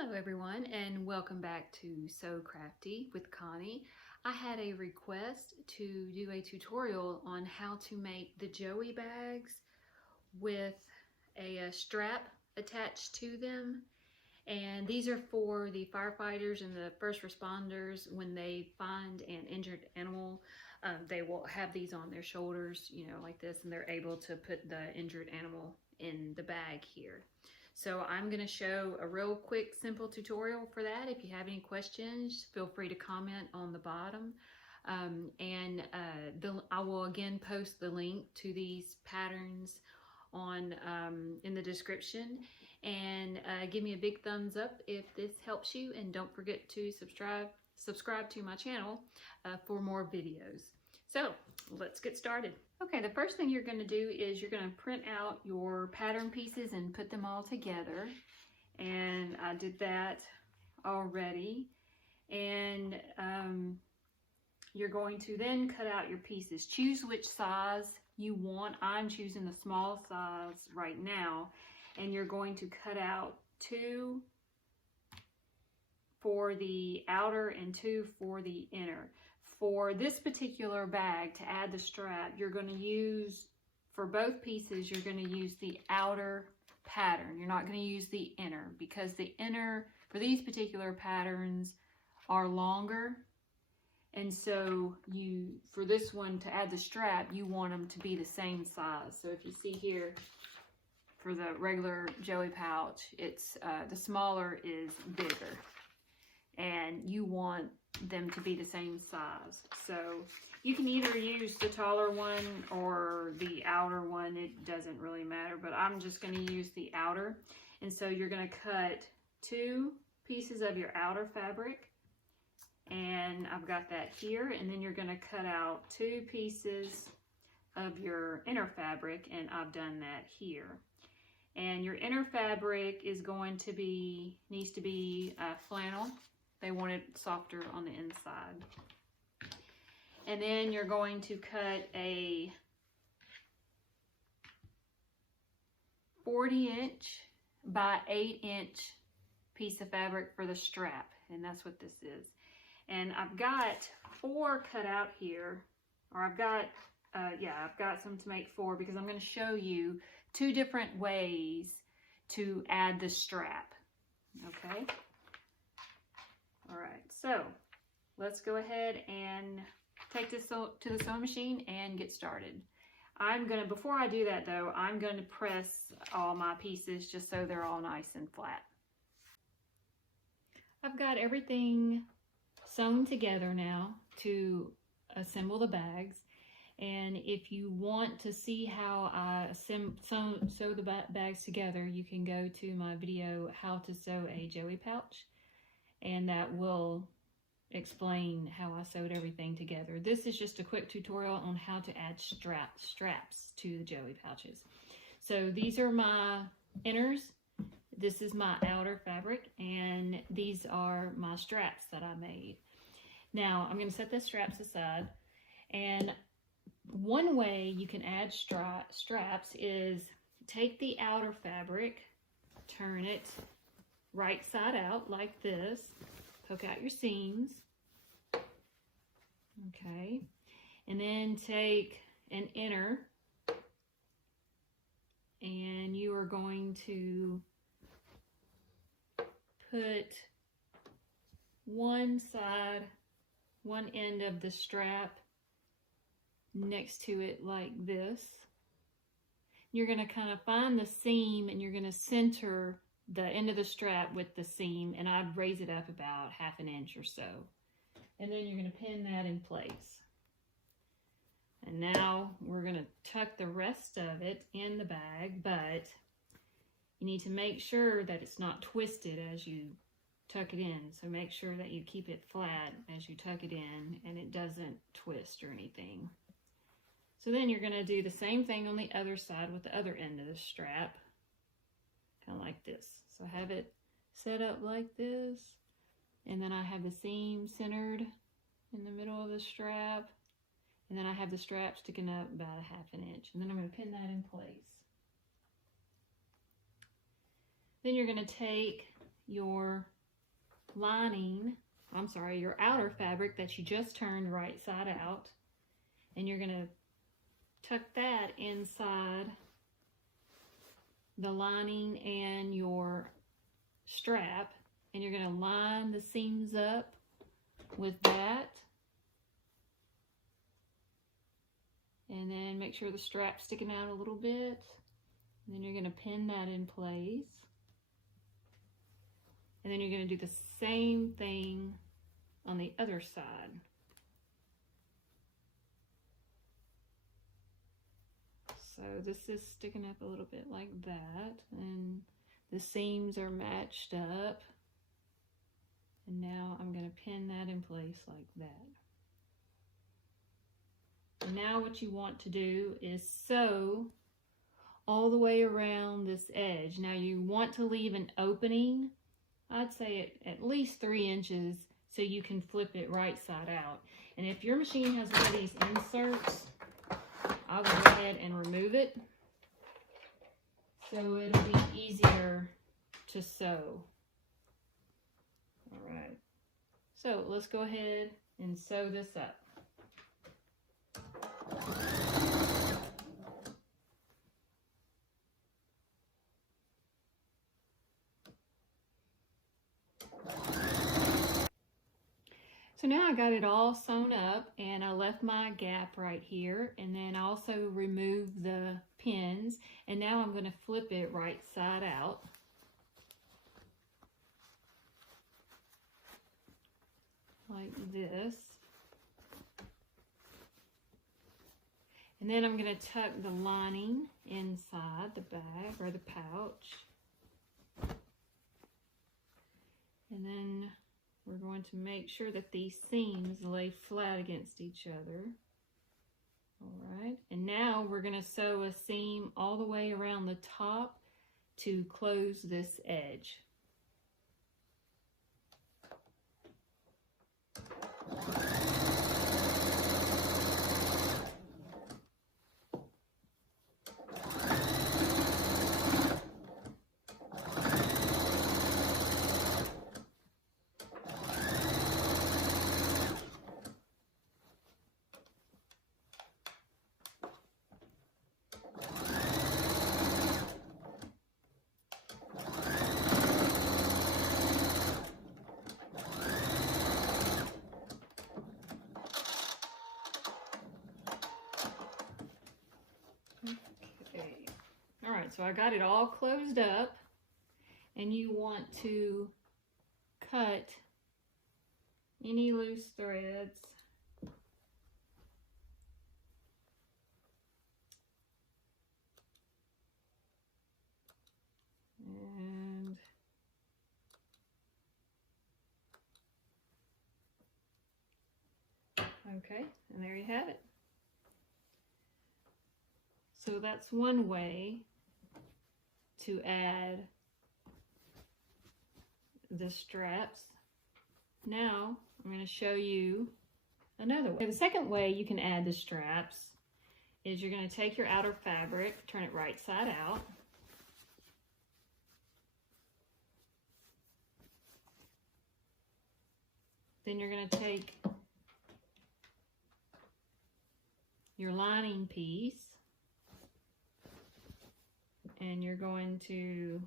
Hello everyone, and welcome back to So Crafty with Connie. I had a request to do a tutorial on how to make the Joey bags with a strap attached to them. And these are for the firefighters and the first responders. When they find an injured animal, they will have these on their shoulders, like this, and they're able to put the injured animal in the bag here. So I'm going to show a real quick, simple tutorial for that. If you have any questions, feel free to comment on the bottom. I will again post the link to these patterns on in the description. And give me a big thumbs up if this helps you. And don't forget to subscribe to my channel for more videos. So let's get started. Okay, the first thing you're going to do is you're going to print out your pattern pieces and put them all together. And I did that already. And you're going to then cut out your pieces. Choose which size you want. I'm choosing the small size right now. And you're going to cut out 2 for the outer and 2 for the inner. For this particular bag, to add the strap, you're going to use, for both pieces, you're going to use the outer pattern. You're not going to use the inner, because the inner, for these particular patterns, are longer. And so for this one, to add the strap, you want them to be the same size. So if you see here, for the regular Joey pouch, it's the smaller is bigger. And you want them to be the same size. So you can either use the taller one or the outer one. It doesn't really matter, but I'm just going to use the outer. And so you're going to cut 2 pieces of your outer fabric. And I've got that here. And then you're going to cut out 2 pieces of your inner fabric. And I've done that here. And your inner fabric is needs to be flannel. They want it softer on the inside. And then you're going to cut a 40-inch by 8-inch piece of fabric for the strap. And that's what this is. And I've got 4 cut out here, or I've got some to make 4, because I'm going to show you 2 different ways to add the strap. Okay? All right, so let's go ahead and take this to the sewing machine and get started. Before I do that though, I'm going to press all my pieces just so they're all nice and flat. I've got everything sewn together now to assemble the bags. And if you want to see how I sew the bags together, you can go to my video, How to Sew a Joey Pouch. And that will explain how I sewed everything together. This is just a quick tutorial on how to add straps to the Joey pouches. So these are my inners. This is my outer fabric, and these are my straps that I made. Now I'm going to set the straps aside, and one way you can add straps is take the outer fabric, turn it right side out like this, poke out your seams, okay, and then take an inner, and you are going to put one end of the strap next to it like this. You're going to kind of find the seam, and you're going to center the end of the strap with the seam, and I'd raise it up about ½ an inch or so. And then you're going to pin that in place. And now we're going to tuck the rest of it in the bag, but you need to make sure that it's not twisted as you tuck it in. So make sure that you keep it flat as you tuck it in and it doesn't twist or anything. So then you're going to do the same thing on the other side with the other end of the strap. Kind of like this. So I have it set up like this, and then I have the seam centered in the middle of the strap, and then I have the strap sticking up about ½ an inch, and then I'm going to pin that in place. Then you're going to take your your outer fabric that you just turned right side out, and you're going to tuck that inside the lining and your strap, and you're going to line the seams up with that, and then make sure the strap's sticking out a little bit, and then you're going to pin that in place, and then you're going to do the same thing on the other side. So this is sticking up a little bit like that, and the seams are matched up, and now I'm going to pin that in place like that. And now what you want to do is sew all the way around this edge. Now you want to leave an opening, I'd say at least 3 inches, so you can flip it right side out. And if your machine has one of these inserts, I'll go ahead and remove it so it'll be easier to sew. All right, so let's go ahead and sew this up. So now I got it all sewn up, and I left my gap right here, and then I also removed the pins, and now I'm going to flip it right side out. Like this. And then I'm going to tuck the lining inside the bag or the pouch. And then we're going to make sure that these seams lay flat against each other. All right, and now we're going to sew a seam all the way around the top to close this edge. All right, so I got it all closed up, and you want to cut any loose threads and okay, and there you have it. So that's one way to add the straps. Now I'm going to show you another way. The second way you can add the straps is you're going to take your outer fabric, turn it right side out. Then you're going to take your lining piece, and you're going to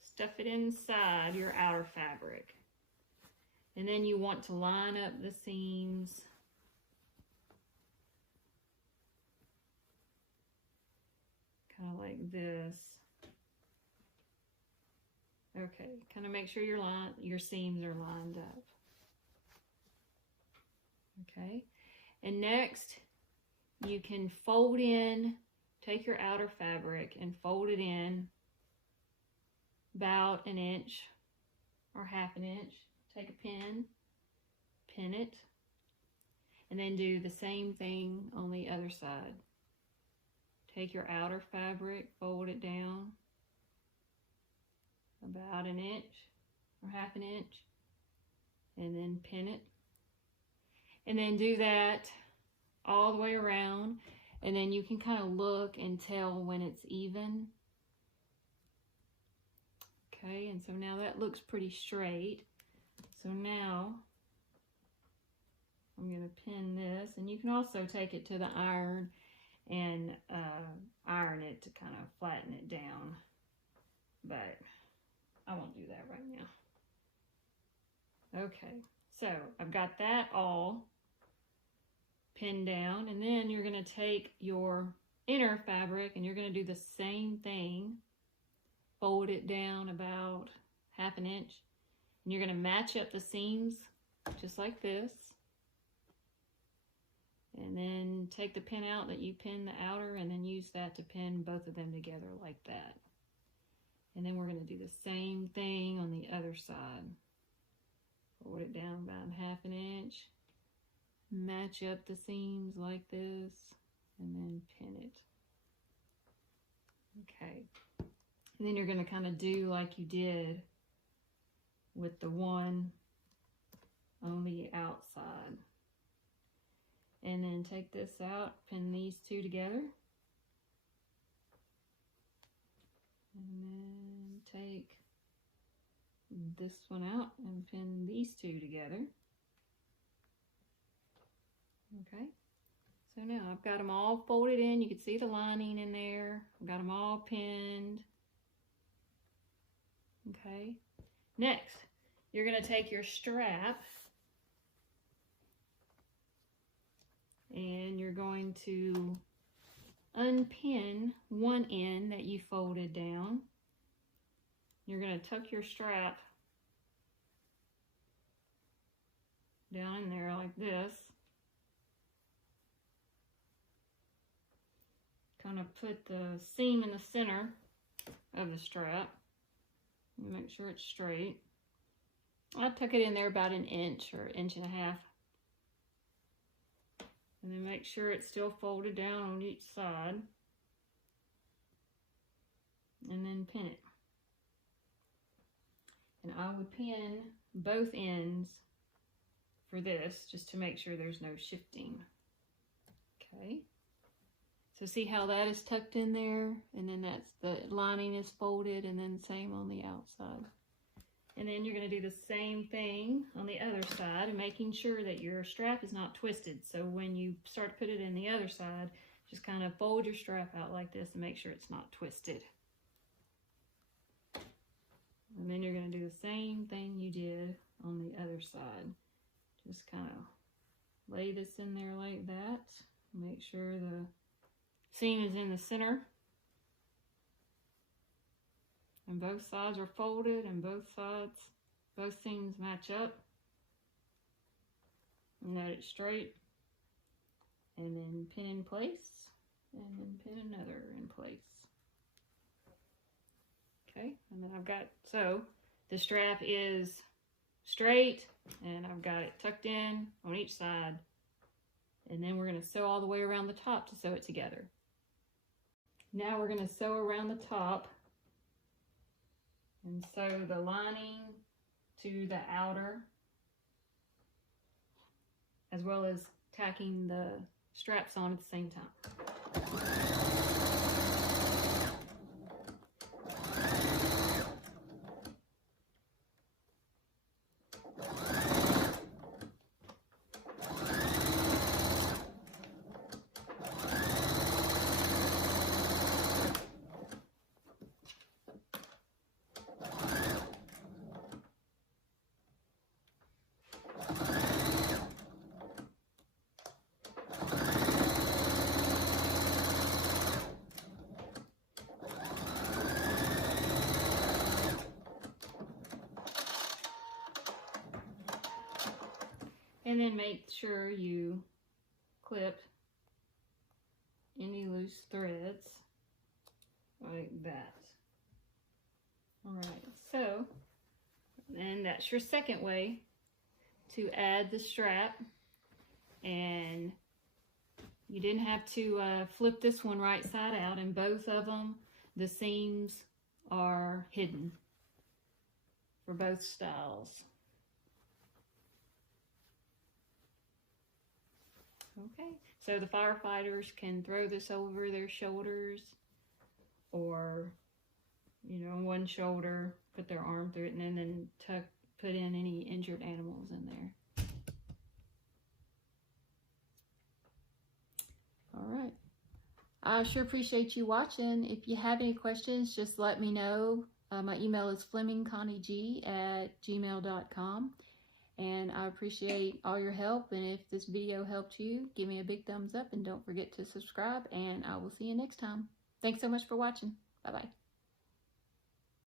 stuff it inside your outer fabric. And then you want to line up the seams kind of like this. Okay, kind of make sure your seams are lined up. Okay, and next you can fold in, take your outer fabric and fold it in about 1 inch or ½ inch. Take a pin, pin it, and then do the same thing on the other side. Take your outer fabric, fold it down about 1 inch or ½ inch, and then pin it. And then do that all the way around, and then you can kind of look and tell when it's even. Okay, and so now that looks pretty straight. So now I'm going to pin this, and you can also take it to the iron and iron it to kind of flatten it down, but I won't do that right now. Okay, so I've got that all pinned down, and then you're going to take your inner fabric and you're going to do the same thing. Fold it down about 1/2 inch, and you're going to match up the seams just like this, and then take the pin out that you pinned the outer and then use that to pin both of them together like that. And then we're going to do the same thing on the other side. Fold it down about 1/2 inch, match up the seams like this, and then pin it. Okay. And then you're going to kind of do like you did with the one on the outside. And then take this out, pin these two together. And then take this one out and pin these two together. Okay. So now I've got them all folded in. You can see the lining in there. I've got them all pinned. Okay, next you're going to take your strap and you're going to unpin one end that you folded down. You're going to tuck your strap down in there like this. Kind of put the seam in the center of the strap. Make sure it's straight. I tuck it in there about 1 inch or 1.5 inches. And then make sure it's still folded down on each side. And then pin it. And I would pin both ends for this just to make sure there's no shifting. Okay. So see how that is tucked in there, and then that's the lining is folded, and then same on the outside. And then you're going to do the same thing on the other side, and making sure that your strap is not twisted. So when you start to put it in the other side, just kind of fold your strap out like this and make sure it's not twisted. And then you're going to do the same thing you did on the other side. Just kind of lay this in there like that. Make sure the seam is in the center. And both sides are folded and both seams match up. And let it straight. And then pin in place. And then pin another in place. Okay, and then I've got, so the strap is straight and I've got it tucked in on each side. And then we're going to sew all the way around the top to sew it together. Now we're going to sew around the top and sew the lining to the outer, as well as tacking the straps on at the same time. And then make sure you clip any loose threads like that. Alright, so then that's your second way to add the strap. And you didn't have to flip this one right side out, and both of them, the seams are hidden for both styles. Okay, so the firefighters can throw this over their shoulders, or, you know, one shoulder, put their arm through it, and then put in any injured animals in there. All right. I sure appreciate you watching. If you have any questions, just let me know. My email is flemingconnieg@gmail.com. And I appreciate all your help. And if this video helped you, give me a big thumbs up and don't forget to subscribe. And I will see you next time. Thanks so much for watching. Bye-bye.